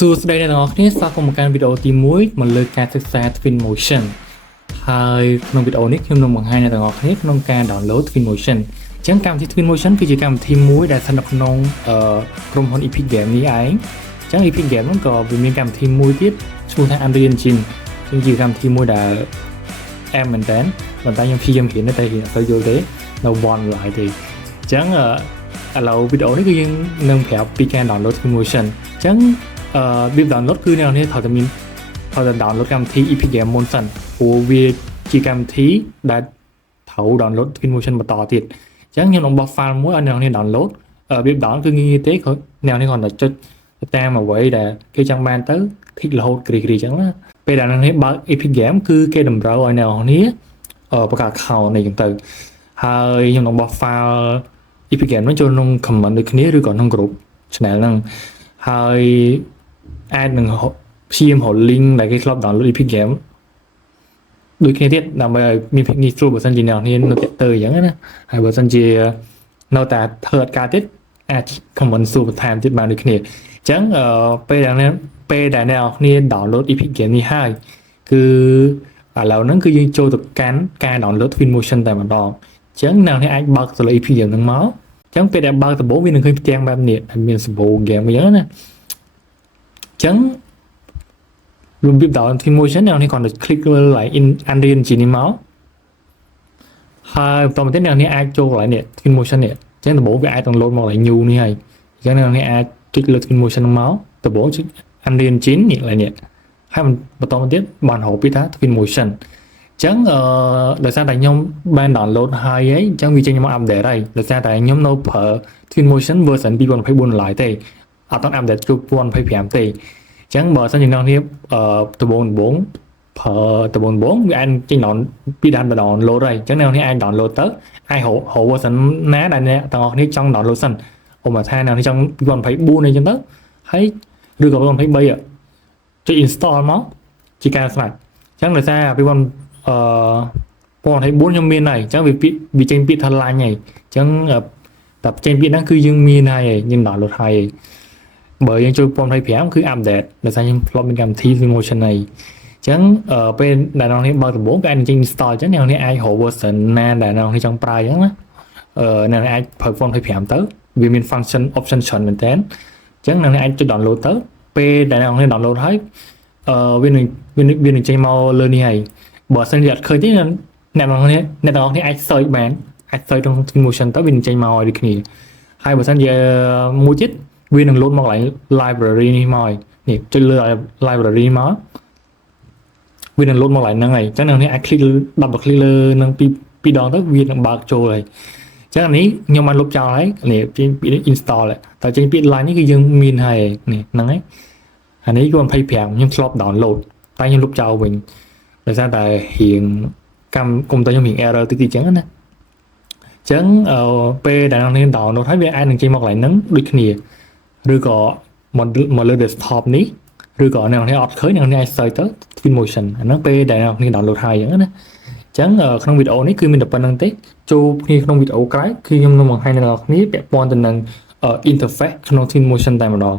សួស្តីអ្នកទាំងអស់គ្នាស្វាគមន៍មកកាន់វីដេអូទី1មកលើការសិក្សា Twinmotion ហើយក្នុងវីដេអូនេះខ្ញុំនឹងបង្ហាញអ្នកទាំងអស់គ្នាក្នុងការ download Twinmotion អញ្ចឹងកម្មវិធី Twinmotion គឺជាកម្មវិធីមួយដែលស្ថិតនៅក្នុងក្រុមហ៊ុន Epic Game នេះឯងអញ្ចឹង Epic Game ហ្នឹងក៏វាមានកម្មវិធីមួយទៀតឈ្មោះថា Unreal Engine ជាកម្មវិធីមួយដែលមែនតើប៉ុន្តែខ្ញុំព្យាយាមរៀនតែរៀនអត់ទៅយល់ទេនៅវ៉ាន់ឡើយទេអញ្ចឹងឥឡូវវីដេអូនេះគឺយើងនឹងប្រាប់ពីការ download Twinmotion អញ្ចឹងវា download គឺអ្នកនរគ្នាត្រូវតែ download កម្មវិធី Epic Game មុនសិនព្រោះវាជាកម្មវិធីដែលត្រូវ download Twinmotion បន្តទៀតអញ្ចឹងខ្ញុំនឹងបោះ file មួយឲ្យអ្នកនរគ្នា download វា download គឺងាយទេគ្រាន់អ្នកនរគ្នាគ្រាន់តែចុចតាមអ្វីដែលគេចង់បានទៅ click រហូតគ្រីអញ្ចឹងណាពេលដែលអ្នកនរគ្នាបើក Epic Game គឺគេតម្រូវឲ្យអ្នកនរគ្នាបង្កើត account នេះចឹងទៅហើយខ្ញុំនឹងបោះ file Epic Game នោះចូលក្នុង comment ដូចគ្នាឬក៏ក្នុង group channel ហ្នឹងហើយអាចនឹងព្យាយាមរក link ដែលគេធ្លាប់ download Epic Game ដូចគ្នាទៀតដើម្បីឲ្យមានភាពងាយស្រួលបើសិនជាអ្នកនាងនៅទៅអញ្ចឹងណាហើយបើសិនជានៅតែធ្វើអត់ការទៀតអាច comment សួរបន្ថែមទៀតបានដូចគ្នាអញ្ចឹងពេលដែលអ្នកនាង download Epic Game នេះហើយគឺឥឡូវហ្នឹងគឺយើងចូលទៅកាន់ការ download Twinmotion តែម្ដងអញ្ចឹងអ្នកនាងអាចបើកទៅលើ Epic Game ហ្នឹងមកអញ្ចឹងពេលដែលបើកដំបូងវានឹងឃើញផ្ទាំងបែបនេះហើយមានសម្បូរ game អញ្ចឹងណាអញ្ចឹងរបៀប download Twinmotion អ្នកនេះគ្រាន់តែ click លើ Unreal Engine នេះមកហើយបន្តមកទៀតអ្នកនេះអាចចូលកន្លែងនេះ Twinmotion នេះអញ្ចឹងដំបូងវាអាច download មកកន្លែង new នេះហើយអញ្ចឹងអ្នកនេះអាចចុចលើ Twinmotion មកដំបូងចុច Unreal Engine នេះកន្លែងនេះហើយបន្តមកទៀតបានរកពីថា Twinmotion អញ្ចឹងដោយសារតែខ្ញុំបាន download ហើយអញ្ចឹងវាចេញមក update ហើយដោយសារតែខ្ញុំនៅប្រើ Twinmotion version 2024ឡើយទេអត់ទាន់ update ជួប2025ទេអញ្ចឹងបើសិនជាអ្នកនាងដំបូងប្រើវាអាចចេញពីដើម download ហើយអញ្ចឹងអ្នកនាងអាច download ទៅអាចរក version ណាដែលអ្នកទាំងអស់គ្នាចង់ download សិនឧបមាថាអ្នកនាងចង់2024អញ្ចឹងទៅហើយឬក៏2023ចុច install មកជាការស្រាប់អញ្ចឹងដោយសារ2024ខ្ញុំមានហើយអញ្ចឹងវាចេញពាក្យថា launch ហើយអញ្ចឹងតែចេញពាក្យហ្នឹងគឺយើងមានហើយយើង download ហើយបើយើងចូល2025គឺ update ដោយសារខ្ញុំធ្លាប់មានកម្មវិធី Twinmotion ហើយអញ្ចឹងពេលដែលអ្នកនេះបើកដំបូងគេអាចចេញ install អញ្ចឹងអ្នកនេះអាចរក version ណាដែលអ្នកនេះចង់ប្រើអញ្ចឹងណាអ្នកនេះអាចប្រើ2025ទៅវាមាន function option ច្រើនមែនតើអញ្ចឹងអ្នកនេះអាចចុច download ទៅពេលដែលអ្នកនេះ download ហើយវានឹងចេញមកលើនេះហើយបើសិនជាអត់ឃើញទេអ្នកទាំងអស់គ្នាអាច search បានអាច search ក្នុង Twinmotion ទៅវានឹងចេញមកឲ្យដូចគ្នាហើយបើសិនជាមួយទៀតវានឹង load មកកន្លែង library នេះមកហើយនេះចុចលើ library មកវានឹង load មកកន្លែងហ្នឹងហើយអញ្ចឹងអ្នកនេះអាច click double click លើនឹងពីរដងទៅវានឹងបើកចូលហើយអញ្ចឹងនេះខ្ញុំបានលុបចោលហើយនេះចេញពី install តែចេញពី line នេះគឺយើងមានហើយនេះហ្នឹងហើយអានេះគឺ25ខ្ញុំធ្លាប់ download តែខ្ញុំលុបចោលវិញដោយសារតែរៀងកុំព្យូទ័រខ្ញុំរៀង error តិចៗអញ្ចឹងណាអញ្ចឹងពេលដែលអ្នកនាង download ហើយវាអាចនឹងចេញមកកន្លែងហ្នឹងដូចគ្នាឬក៏មកលើ desktop នេះឬក៏អ្នកនាងអត់ឃើញអ្នកនាងអាច search ទៅ Twinmotion អាហ្នឹងពេលដែលអ្នកនាង download ហើយអញ្ចឹងណាអញ្ចឹងក្នុងវីដេអូនេះគឺមានតែប៉ុណ្្នឹងទេចូលគ្នាក្នុងវីដេអូក្រោយគឺខ្ញុំនឹងបង្ហាញអ្នកនរគ្នាពាក់ព័ន្ធទៅនឹង interface ក្នុង Twinmotion តែម្ដង